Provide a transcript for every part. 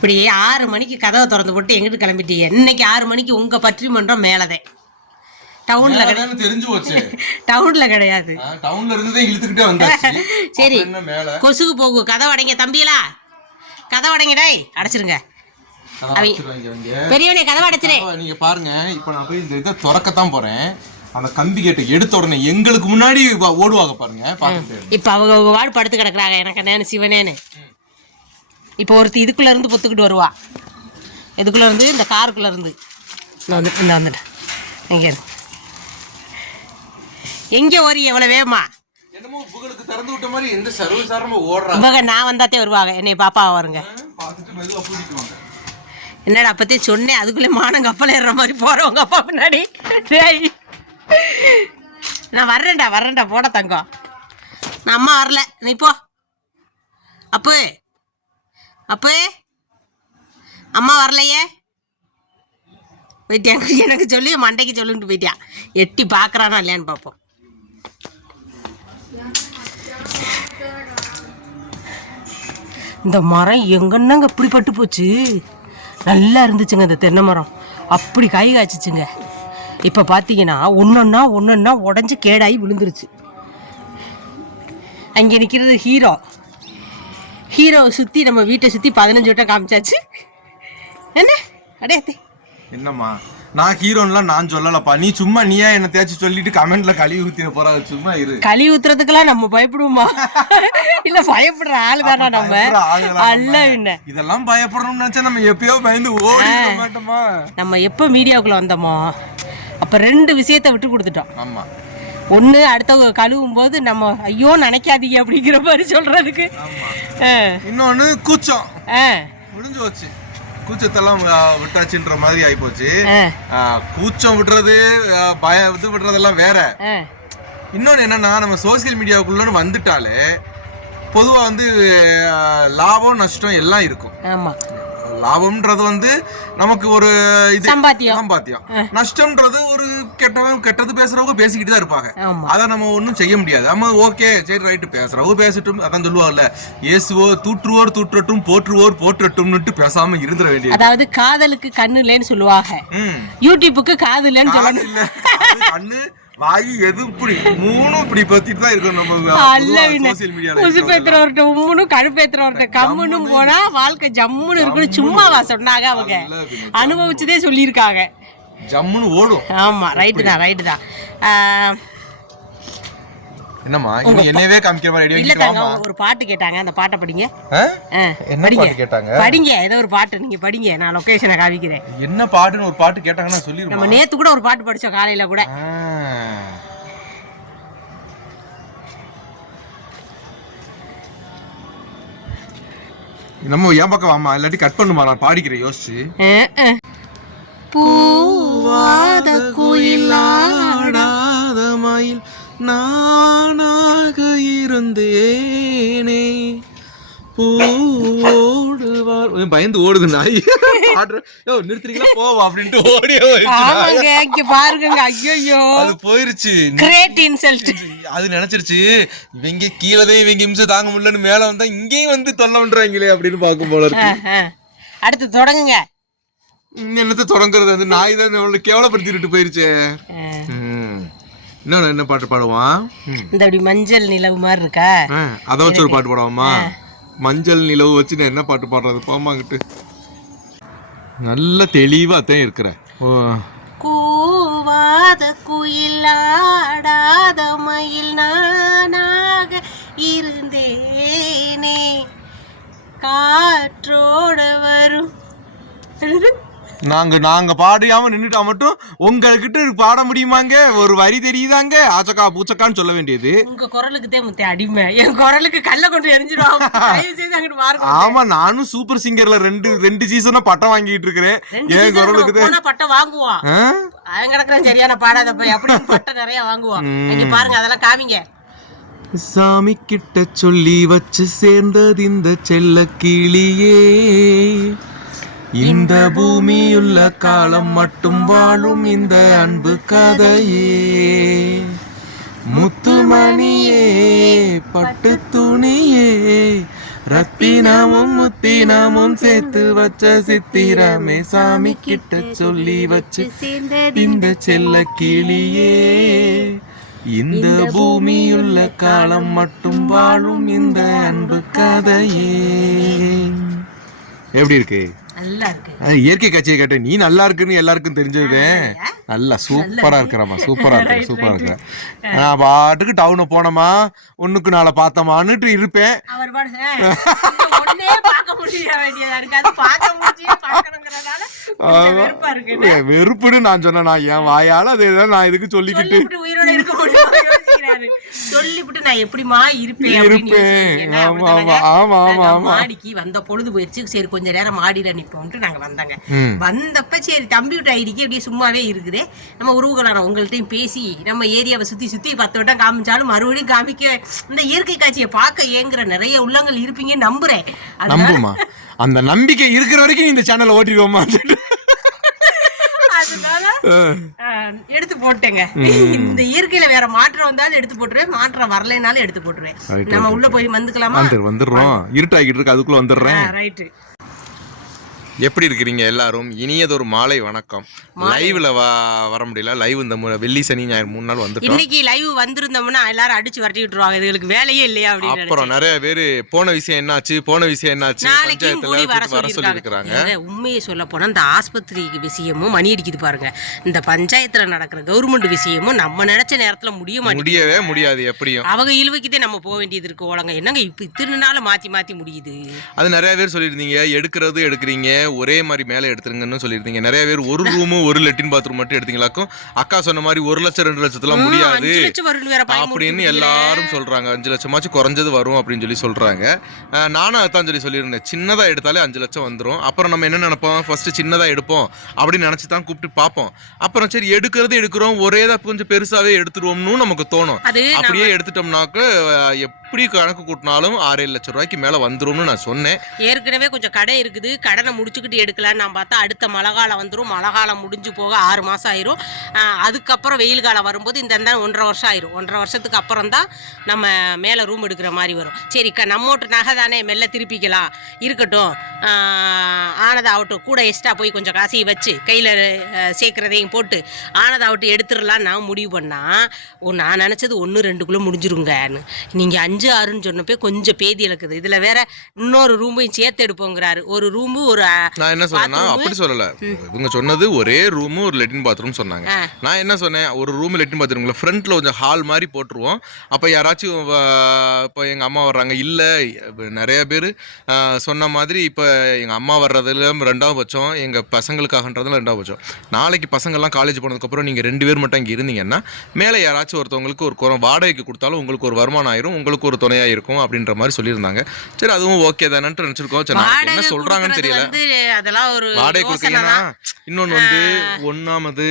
இப்படி ஆறு மணிக்கு கதவை திறந்து போட்டு எங்கிட்டு கிளம்பிட்டீங்க இன்னைக்கு ஆறு மணிக்கு உங்க பற்றிமன்றம் மேலதே. டவுன்ல தெரிஞ்சு போச்சு. டவுன்ல கிடையாது. டவுன்ல இருந்ததே இழுத்துக்கிட்டே வந்தாச்சு. சரி. கொசுகு போகு. கதவை அடைங்க தம்பிகளா கதவை அடைங்க டேய். அடைச்சிருங்க. பெரியவனே கதவை அடைச்சிரு. நீங்க பாருங்க. இப்ப நான் போய் இந்த இதை திறக்கத்தான் போறேன். அந்த கம்பி கேட்டை எடுத்த உடனே எங்களுக்கு முன்னாடி ஓடுவாங்க பாருங்க. இப்போ அவங்க அவங்க வாடு படுத்து கிடக்குறாங்க. எனக்கு என்னன்னு சிவனேன்னு. இப்போ ஒருத்தி இதுக்குள்ள இருந்து பொத்துக்கிட்டு வருவா. இதுக்குள்ள இருந்து இந்த காருக்குள்ள இருந்து. இந்த வந்து இந்த வந்துட்டேன் எங்க இரு. எங்க ஓரி எவ்வளவு வேகமா? இவங்க நான் வந்தாத்தே வருவாங்க. என்னை பாப்பா வருங்க என்னடா அப்பத்தே சொன்னேன் அதுக்குள்ளே மானம் கப்பல் ஏறுற மாதிரி போறவங்க அப்பா பின்னாடி. டேய். நான் வர்றேன்டா வர்றேன்டா போட தங்கம். நான் அம்மா வரல. நீ போ. அப்பு. அப்பு. அம்மா வரலையே. போயிட்டாங்க எனக்கு சொல்லி மண்டைக்கு சொல்லுன்ட்டு போயிட்டான் எட்டி பார்க்குறானா இல்லையான்னு பார்ப்போம் இந்த மரம் எங்கன்னாங்க இப்படி பட்டு போச்சு? நல்லா இருந்துச்சுங்க இந்த தென்னை மரம். அப்படி காய் காய்ச்சிச்சுங்க. இப்போ பார்த்தீங்கன்னா ஒன்றொன்னா ஒன்றொன்னா உடஞ்சி கேடாகி விழுந்துருச்சு. அங்கே நிற்கிறது ஹீரோ ஹீரோவை சுற்றி நம்ம வீட்டை சுற்றி பதினஞ்சு வட்டம் காமிச்சாச்சு. என்ன? அடையாத்தே என்னம்மா? நான் ஹீரோன்லாம் நான் சொல்லலப்பா. நீ சும்மா நீயா என்ன தேய்ச்சி சொல்லிட்டு கமெண்ட்ல கழுவி ஊத்திர போறா சும்மா இரு. களி ஊத்துறதுக்கெல்லாம் நம்ம பயப்படுவோமா? இல்லை பயப்படுற ஆள் தானா நம்ம? அல்ல? என்ன? இதெல்லாம் பயப்படணும்னு நினைச்சா நம்ம எப்பயோ பயந்து ஓடி மாட்டோமா? நம்ம எப்போ மீடியாவுக்குள்ள வந்தோமோ அப்போ ரெண்டு விஷயத்தை விட்டு கொடுத்துட்டோம். ஆமா. ஒன்று அடுத்தவங்க கழுவும் போது நம்ம ஐயோ நினைக்காதீங்க அப்படிங்கிற மாதிரி சொல்றதுக்கு. ஆ, இன்னொன்னு கூச்சம். முடிஞ்சு போச்சு. கூச்சத்தெல்லாம் விட்டாச்சுன்ற மாதிரி ஆயிப்போச்சு. கூச்சம் விடுறது பய இது விடுறதெல்லாம் வேற. இன்னொன்று என்னன்னா நம்ம சோசியல் மீடியாவுக்குள்ளன்னு வந்துட்டாலே பொதுவாக வந்து லாபம் நஷ்டம் எல்லாம் இருக்கும். ஆமா. லாபம்ன்றது வந்து நமக்கு ஒரு இது சம்பாத்தியம். சம்பாத்தியம். நஷ்டம்ன்றது ஒரு கெட்டவன் கெட்டது பேசுறவங்க பேசிக்கிட்டு தான் இருப்பாங்க அதை நம்ம ஒன்றும் செய்ய முடியாது. நம்ம ஓகே சரி ரைட்டு பேசுறவங்க பேசட்டும் அதான் சொல்லுவாங்கல்ல இயேசுவோர் தூற்றுவோர் தூற்றட்டும் போற்றுவோர் போற்றட்டும்னுட்டு பேசாம இருந்துட வேண்டியது. அதாவது காதலுக்கு கண்ணு இல்லைன்னு சொல்லுவாங்க. யூடியூப்புக்கு காது இல்லைன்னு அது கண்ணு வாய் எது இப்படி மூணும் இப்படி பத்திட்டு தான் இருக்கும் நம்ம சோசியல் மீடியால புசு பேத்துறவர்கிட்ட உம்முனும் கடுப்பேத்துறவர்கிட்ட கம்முனும் போனா வாழ்க்கை ஜம்முன்னு இருக்குன்னு சும்மாவா சொன்னாங்க அவங்க. அனுபவிச்சதே சொல்லியிருக்காங்க. ஜம்முன்னு ஓடும். ஆமா ரைட்டு தான் ரைட்டு தான். என்னம்மா காமிக்கிற மாதிரி இல்ல தாங்க ஒரு பாட்டு கேட்டாங்க அந்த பாட்டை படிங்க. ஆ? ஆ, என்ன படிங்க. பாட்டு கேட்டாங்க? படிங்க ஏதோ ஒரு பாட்டு நீங்க படிங்க நான் லொகேஷனை காமிக்கிறேன். என்ன பாட்டுன்னு ஒரு பாட்டு கேட்டாங்கன்னா சொல்லிருமா நம்ம நேத்து கூட ஒரு பாட்டு படிச்சோம் காலையில கூட. நம்ம என் பக்கம் வாமா இல்லாட்டி கட் பண்ணுமா நான் பாடிக்கிறேன் யோசிச்சு. பூவாத குயிலாடாத மயில் நானாக இருந்தேனே. ஏய், பயந்து ஓடுது நாய். யோ, நிறுத்துறீங்களா போவா அப்படின்ட்டு ஓடி ஆமாங்க பாருங்க ஐயோ அது போயிருச்சு. கிரேட் இன்சல்ட் அது நினைச்சிருச்சு. இவங்க கீழே இவங்க இம்சை தாங்க முடியலன்னு மேல வந்தா இங்கேயும் வந்து தொல்லை பண்றாங்களே அப்படின்னு பார்க்கும் போல இருக்கு. அடுத்து தொடங்குங்க. என்னத்த தொடங்குறது? அந்த நாய் தான் நம்மள கேவலப்படுத்திட்டு போயிருச்சு. இன்னொன்னு என்ன பாட்டு பாடுவான். இந்த இப்படி மஞ்சள் நிலவு மாதிரி இருக்கா? அதை வச்சு ஒரு பாட்டு பாடுவாமா மஞ்சள் நிலவு வச்சு நான் என்ன பாட்டு பாடுறது? போமாங்கிட்டு நல்ல தெளிவா தான் இருக்கிற. கூவாத குயில் ஆடாத மயில் நானாக இருந்தேனே. காற்றோட வரும். நாங்க நாங்க பாடியாம நின்னுட்டா மட்டும் உங்ககிட்ட பாட முடியுமாங்க? ஒரு வரி தெரியுதாங்க? ஆச்சக்கா பூச்சக்கான்னு சொல்ல வேண்டியது. உங்க குரலுக்கு தான் முத்தே அடிமை. என் குரலுக்கு கல்ல கொண்டு எரிஞ்சிடுவாங்க ஆமா நானும் சூப்பர் சிங்கர்ல ரெண்டு ரெண்டு சீசனா பட்டம் வாங்கிட்டு இருக்கிறேன். என் குரலுக்கு பட்டம் வாங்குவோம்? அவன் சரியான பாடாத போய் அப்படின்னு பட்டம் நிறைய வாங்குவோம். பாருங்க அதெல்லாம் காமிங்க. சாமி கிட்ட சொல்லி வச்சு சேர்ந்தது இந்த செல்ல கிளியே இந்த பூமியுள்ள காலம் மட்டும் வாழும் இந்த அன்பு கதையே. முத்துமணியே பட்டு துணியே ரத்தினமும் முத்தினமும் சேர்த்து வச்ச சித்திரமே சாமி கிட்ட சொல்லி வச்சு இந்த செல்ல கிளியே. இந்த பூமியுள்ள காலம் மட்டும் வாழும் இந்த அன்பு கதையே. எப்படி இருக்கு? நல்லா இருக்கு. இயற்கை காட்சியை கேட்ட நீ நல்லா இருக்குன்னு எல்லாருக்கும் தெரிஞ்சது. நல்லா சூப்பரா இருக்கிறாமா சூப்பரா இருக்கிற சூப்பரா இருக்கிற நான் பாட்டுக்கு டவுனை போனோமா ஒண்ணுக்கு நாளை பார்த்தோமான்னுட்டு இருப்பேன். இருக்கு. இருக்கு. வெறுப்புன்னு நான் சொன்னேன் நான் என் வாயால அதை நான் இதுக்கு சொல்லிக்கிட்டு. யோசிக்கிறாரு சொல்லிவிட்டு நான் எப்படிமா இருப்பேன் இருப்பேன். யோசிக்கிறேன். ஆமா, அப்படிதானங்க? ஆமா, ஆமா, நாங்க ஆமா. மாடிக்கு வந்த பொழுது போயிடுச்சு சரி கொஞ்ச நேரம் மாடியில நிப்போம்ட்டு நாங்க வந்தாங்க. வந்தப்ப சரி கம்ப்யூட்டர் ஐடிக்கு அப்படியே சும்மாவே இருக்குதே நம்ம உருவகலான உங்கள்ட்டையும் பேசி நம்ம ஏரியாவை சுத்தி சுத்தி பத்து வட்டம் காமிச்சாலும் மறுபடியும் காமிக்க இந்த இயற்கை காட்சியை பார்க்க ஏங்குற நிறைய உள்ளங்கள் இருப்பீங்க நம்புறேன் நம்புமா அந்த நம்பிக்கை இருக்கிற வரைக்கும் இந்த சேனலை ஓட்டிடுவோமா எடுத்து போட்டேங்க இந்த இயற்கையில வேற மாற்றம் வந்தாலும் எடுத்து போட்டுருவேன். மாற்றம் வரலைனாலும் எடுத்து போட்டுருவேன். நம்ம உள்ள போய் வந்துக்கலாமா? வந்துடுறோம். இருட்டாகிட்டு இருக்கு அதுக்குள்ள வந்துடுறேன். ரைட்டு எப்படி இருக்கிறீங்க எல்லாரும்? இனியதொரு மாலை வணக்கம். லைவ்ல வர முடியல. லைவ் இந்த வெள்ளி சனி ஞாயிறு மூணு நாள் வந்துட்டோம். இன்னைக்கு லைவ் வந்திருந்தோம்னா எல்லாரும் அடிச்சு வரட்டி விட்டுருவாங்க. இதுகளுக்கு வேலையே இல்லையா அப்படின்னு அப்புறம் நிறைய பேரு போன விஷயம் என்னாச்சு? போன விஷயம் என்னாச்சு? பஞ்சாயத்துல வர வர சொல்லி சொல்லியிருக்காங்க உண்மையை சொல்ல போனா இந்த ஆஸ்பத்திரி விஷயமும் மணி அடிக்குது பாருங்க. இந்த பஞ்சாயத்துல நடக்கிற கவர்மெண்ட் விஷயமும் நம்ம நினைச்ச நேரத்துல முடிய முடியவே முடியாது எப்படியும். அவங்க இழுவைக்குதே நம்ம போக வேண்டியது இருக்கு ஓலங்க. என்னங்க இப்ப இத்தனை நாள் மாத்தி மாத்தி முடியுது? அது நிறைய பேர் சொல்லியிருந்தீங்க. எடுக்கிறது எடுக்கிறீங்க. ஒரே மாதிரி மேலே எடுத்துருங்கன்னு சொல்லியிருந்தீங்க. நிறைய பேர் ஒரு ரூமு ஒரு லெட்டின் பாத்ரூம் மட்டும் எடுத்தீங்களாக்கும். அக்கா சொன்ன மாதிரி ஒரு லட்சம் ரெண்டு லட்சத்துலாம் முடியாது. அப்படின்னு எல்லாரும் சொல்றாங்க. அஞ்சு லட்சமாச்சும் குறைஞ்சது வரும் அப்படின்னு சொல்லி சொல்றாங்க. நானும் அதான் சொல்லி சொல்லியிருந்தேன். சின்னதா எடுத்தாலே அஞ்சு லட்சம் வந்துரும். அப்புறம் நம்ம என்ன நினைப்போம்? ஃபர்ஸ்ட் சின்னதா எடுப்போம் அப்படின்னு நினைச்சு தான் கூப்பிட்டு பார்ப்போம். அப்புறம் சரி எடுக்கிறது எடுக்கிறோம். ஒரே தான் கொஞ்சம் பெருசாவே எடுத்துருவோம்னு நமக்கு தோணும். அப்படியே எடுத்துட்டோம்னாக்க எப்படி கணக்கு கூட்டினாலும் ஆறு ஏழு லட்சம் ரூபாய்க்கு மேலே வந்துரும்னு நான் சொன்னேன். ஏற்கனவே கொஞ்சம் கடை இருக்குது. கடனை முடிச்சுக்கிட்டு எடுக்கலான்னு நான் பார்த்தா அடுத்த மழை காலம் வந்துடும் மழை காலம் முடிஞ்சு போக ஆறு மாதம் ஆயிரும். அதுக்கப்புறம் வெயில் காலம் வரும்போது இந்த ஒன்றரை வருஷம் ஆயிரும். ஒன்றரை வருஷத்துக்கு அப்புறம் தான் நம்ம மேலே ரூம் எடுக்கிற மாதிரி வரும். சரி க நம்மோட்டு நகை தானே மெல்ல திருப்பிக்கலாம். இருக்கட்டும். ஆனதாகட்டும் கூட எக்ஸ்ட்ரா போய் கொஞ்சம் காசையும் வச்சு கையில் சேர்க்குறதையும் போட்டு ஆனதாகட்டும் எடுத்துடலாம் நான் முடிவு பண்ணால் ஓ நான் நினச்சது ஒன்று ரெண்டுக்குள்ளே முடிஞ்சிருங்கன்னு. நீங்கள் அஞ்சு ஆறுன்னு சொன்னப்போ கொஞ்சம் பேதி இழக்குது. இதில் வேற இன்னொரு ரூமையும் சேர்த்து எடுப்போங்கிறாரு. ஒரு ரூமு ஒரு நான் என்ன சொன்னேன்னா அப்படி சொல்லல. இவங்க சொன்னது ஒரே ரூம் ஒரு லெட்டின் பாத்ரூம் சொன்னாங்க. நான் என்ன சொன்னேன் ஒரு ரூம் லெட்டின் பாத்ரூம்ல ஃப்ரண்ட்ல கொஞ்சம் ஹால் மாதிரி போட்டுருவோம். அப்ப யாராச்சும் இப்போ எங்க அம்மா வர்றாங்க இல்ல நிறைய பேர் சொன்ன மாதிரி இப்ப எங்க அம்மா வர்றதுல ரெண்டாவது பட்சம் எங்க பசங்களுக்காகன்றதுல ரெண்டாவது பட்சம். நாளைக்கு பசங்கள்லாம் காலேஜ் போனதுக்கு அப்புறம் நீங்க ரெண்டு பேர் மட்டும் இங்க இருந்தீங்கன்னா மேலே யாராச்சும் ஒருத்தவங்களுக்கு ஒரு குறை வாடகைக்கு கொடுத்தாலும் உங்களுக்கு ஒரு வருமானம் ஆயிரும் உங்களுக்கு ஒரு துணையா இருக்கும் அப்படின்ற மாதிரி சொல்லியிருந்தாங்க. சரி அதுவும் ஓகே தானேன்ட்டு நினைச்சிருக்கோம். சரி நாளைக்கு என்ன கொடுக்கறது தெரியல. வந்து அதெல்லாம் ஒரு வாடகை கொடுக்கீங்கன்னா. இன்னொன்று வந்து ஒன்றாமது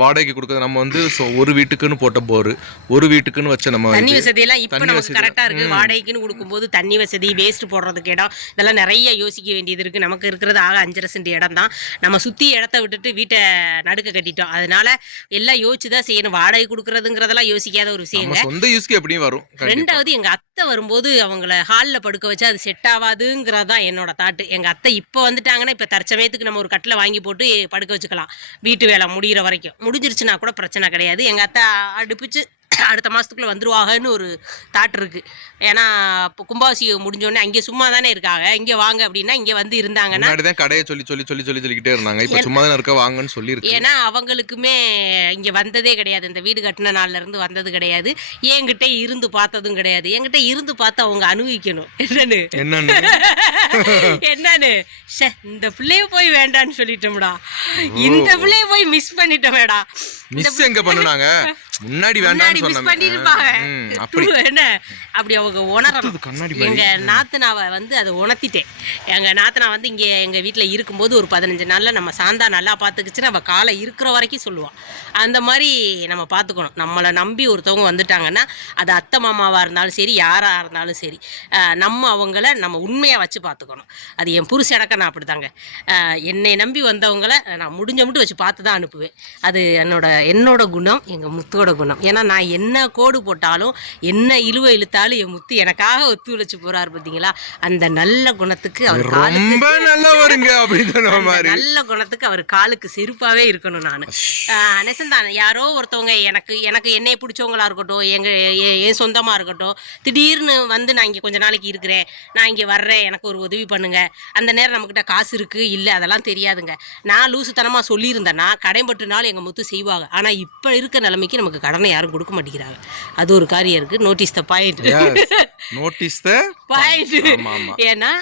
வாடகைக்கு கொடுக்கறது நம்ம வந்து so ஒரு வீட்டுக்குன்னு போட்ட போர் ஒரு வீட்டுக்குன்னு வச்ச நம்ம தண்ணி இது. வசதி எல்லாம் இப்ப தண்ணி நமக்கு வசதி. கரெக்டா இருக்கு. வாடகைக்குன்னு கொடுக்கும்போது தண்ணி வசதி வேஸ்ட் போடுறதுக்கு இடம் இதெல்லாம் நிறைய யோசிக்க வேண்டியது இருக்கு. நமக்கு இருக்கிறது ஆக அஞ்சரை சென்ட் இடம் தான். நம்ம சுத்தி இடத்த விட்டுட்டு வீட்டை நடுக்க கட்டிட்டோம். அதனால எல்லாம் யோசிச்சு தான் செய்யணும். வாடகை கொடுக்கறதுங்கிறதெல்லாம் யோசிக்காத ஒரு விஷயங்க. நம்ம சொந்த யூஸ்க்கு எப்படியும் வரும். கண்டிப்பா. ரெண்டாவது எங்க அத்தை வரும்போது அவங்கள ஹாலில் படுக்க வச்சு அது செட் ஆகாதுங்கிறதா தான் என்னோட தாட்டு எங்க அத்தை இப்போ வந்துட்டாங்கன்னா இப்போ தற்சமயத்துக்கு நம்ம ஒரு கட்டில் வாங்கி போட்டு படுக்க வச்சுக்கலாம். வீட்டு வேலை முடிகிற வரைக்கும். முடிஞ்சிருச்சுன்னா கூட பிரச்சனை கிடையாது. எங்க அத்தை அடுப்பிச்சு. அடுத்த மாசத்துக்குள்ள வந்துருவாங்கன்னு ஒரு தாட் இருக்கு. ஏன்னா இப்போ கும்பாபிஷேகம் முடிஞ்சோடனே அங்கே சும்மா தானே இருக்காங்க. இங்கே வாங்க அப்படின்னா இங்கே வந்து இருந்தாங்கன்னா தான் கடையை சொல்லி சொல்லி சொல்லி சொல்லி சொல்லிக்கிட்டே இருந்தாங்க. இப்போ சும்மா தான் இருக்க வாங்கன்னு சொல்லியிருக்கு. ஏன்னா அவங்களுக்குமே இங்கே வந்ததே கிடையாது. இந்த வீடு கட்டின நாள்ல இருந்து வந்தது கிடையாது. என்கிட்ட இருந்து பார்த்ததும் கிடையாது. என்கிட்ட இருந்து பார்த்து அவங்க அனுபவிக்கணும். என்னன்னு? என்னன்னு? என்னன்னு? ச்சே, இந்த பிள்ளைய போய் வேண்டான்னு சொல்லிட்டோம்டா. இந்த பிள்ளைய போய் மிஸ் பண்ணிட்டோமேடா. மிஸ் எங்க பண்ணுனாங்க? முன்னாடி முன்னாடி மிஸ் பண்ணிருப்பாங்க. அப்படி. என்ன? அப்படி அவங்க உணரணும். எங்க நாத்தனாவை வந்து அதை உணர்த்திட்டேன். எங்க நாத்தனா வந்து இங்க எங்க வீட்ல இருக்கும்போது ஒரு பதினஞ்சு நாள்ல நம்ம சாந்தா நல்லா பாத்துக்குச்சுன்னா அவ காலை இருக்கிற வரைக்கும் சொல்லுவான் அந்த மாதிரி நம்ம பார்த்துக்கணும். நம்மளை நம்பி ஒருத்தவங்க வந்துட்டாங்கன்னா அது அத்தை மாமாவா இருந்தாலும் சரி யாரா இருந்தாலும் சரி நம்ம அவங்கள நம்ம உண்மையா வச்சு பார்த்துக்கணும். அது என் புருஷ அடக்க நான் அப்படிதாங்க. ஆஹ் என்னை நம்பி வந்தவங்கள நான் முடிஞ்ச மட்டும் வச்சு பார்த்து தான் அனுப்புவேன். அது என்னோட என்னோட குணம். எங்க முத்தோட முத்தோட குணம் ஏன்னா நான் என்ன கோடு போட்டாலும் என்ன இழுவை இழுத்தாலும் என் முத்து எனக்காக ஒத்துழைச்சு போறாரு பார்த்தீங்களா அந்த நல்ல குணத்துக்கு அவர் காலுக்கு ரொம்ப நல்லவருங்க அப்படின்ற மாதிரி. நல்ல குணத்துக்கு அவர் காலுக்கு செருப்பாவே இருக்கணும் நான். நெசந்தான். யாரோ ஒருத்தவங்க எனக்கு எனக்கு என்னை பிடிச்சவங்களா இருக்கட்டும் எங்க எ- என் சொந்தமா இருக்கட்டும் திடீர்னு வந்து நான் இங்க கொஞ்ச நாளைக்கு இருக்கிறேன் நான் இங்க வர்றேன் எனக்கு ஒரு உதவி பண்ணுங்க. அந்த நேரம் நம்மக்கிட்ட காசு இருக்கு இல்ல அதெல்லாம் தெரியாதுங்க. நான் லூசுத்தனமா சொல்லியிருந்தேன்னா கடைப்பட்டுனாலும் எங்க முத்து செய்வாங்க. ஆனா இப்ப இருக்க நிலைமைக்கு நமக்கு கடனை யாரும் கொடுக்க மாட்டேங்கிறாங்க. அது ஒரு காரியம் இருக்கு. Notice the point notice the point ஏன்னா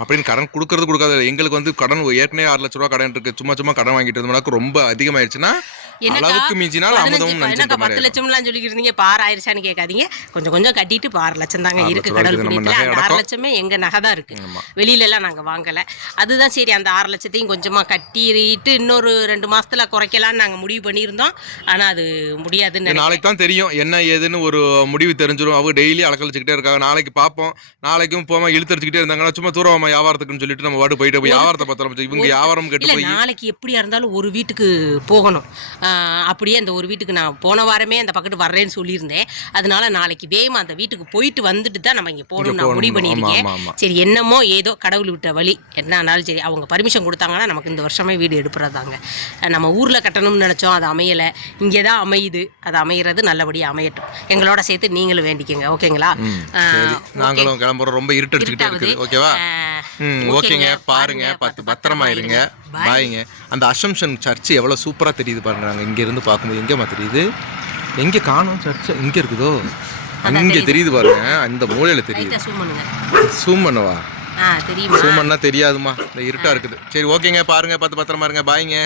அப்படின்னு கடன் கொடுக்கறது கொடுக்காது எங்களுக்கு வந்து கடன் ஏற்கனவே ஆறு லட்ச ரூபா கடன் இருக்கு. சும்மா சும்மா கடன் வாங்கிட்டு இருந்தோம்னா ரொம்ப அதிகமாயிடுச்சுன்னா என்னக்கா, அளவுக்கு மிஞ்சினால் அமுதமும் மாதிரி பத்து லட்சம்லாம் சொல்லிக்கிட்டு இருந்தீங்க இப்ப ஆறு ஆயிருச்சான்னு கேட்காதீங்க. கொஞ்சம் கொஞ்சம் கட்டிட்டு ஆறு லட்சம் தாங்க இருக்கு கடல் குடியில அந்த ஆறு. லட்சமே எங்க நகை தான் இருக்கு. வெளியில எல்லாம் நாங்க வாங்கல. அதுதான் சரி அந்த ஆறு லட்சத்தையும் கொஞ்சமா கட்டிட்டு இன்னொரு ரெண்டு மாசத்துல குறைக்கலாம்னு நாங்க முடிவு பண்ணியிருந்தோம். ஆனா அது முடியாதுன்னு. நாளைக்கு தான் தெரியும் என்ன ஏதுன்னு ஒரு முடிவு தெரிஞ்சிடும் அவங்க டெய்லி அலக்கழிச்சுக்கிட்டே இருக்காங்க. நாளைக்கு பார்ப்போம். நாளைக்கும் போமா இழுத்தடிச்சுக்கிட்டே இருந்தாங்கன்னா சும்மா தூரமா வியாபாரத்துக்குன்னு சொல்லிட்டு நம்ம வாட்டு போயிட்டு போய் வியாபாரத்தை பத்திரம் இவங்க வியாபாரம் கெட்டு நாளைக்கு எப்படியா இருந்தாலும் ஒரு வீட்டுக்கு போகணும். அப்படியே அந்த ஒரு வீட்டுக்கு நான் போன வாரமே அந்த பக்கத்து வர்றேன்னு சொல்லியிருந்தேன். அதனால நாளைக்கு வேகமா அந்த வீட்டுக்கு போயிட்டு வந்துட்டு தான் நம்ம இங்க போகணும். நான் முடிவு பண்ணியிருக்கேன். சரி என்னமோ ஏதோ கடவுள் விட்ட வழி. என்ன ஆனாலும் சரி அவங்க பர்மிஷன் கொடுத்தாங்கன்னா நமக்கு இந்த வருஷமே வீடு எடுப்புறதாங்க. நம்ம ஊர்ல கட்டணும்னு நினைச்சோம் அது அமையல. இங்கே தான் அமையுது. அது அமையிறது நல்லபடியா அமையட்டும். எங்களோட சேர்த்து நீங்களும் வேண்டிக்கங்க. ஓகேங்களா? நாங்களும் கிளம்புறோம். ரொம்ப இருக்குது. ஓகேவா? ம் ஓகேங்க பாருங்க பார்த்து பத்திரமா இருங்க. பாய்ங்க. அந்த அசம்ஷன் சர்ச் எவ்வளோ சூப்பராக தெரியுது பாருங்க நாங்கள் இங்க இருந்து பார்க்கும்போது. எங்கேம்மா தெரியுது? எங்கே காணோம் சர்ச்? இங்கே இருக்குதோ? அங்கே தெரியுது. பாருங்க அந்த மூலையில் தெரியுது. சூம் பண்ணவா? சூம் பண்ணா தெரியாதுமா. இந்த இருட்டா இருக்குது. சரி ஓகேங்க பாருங்க பார்த்து பத்திரமா இருங்க. பாய்ங்க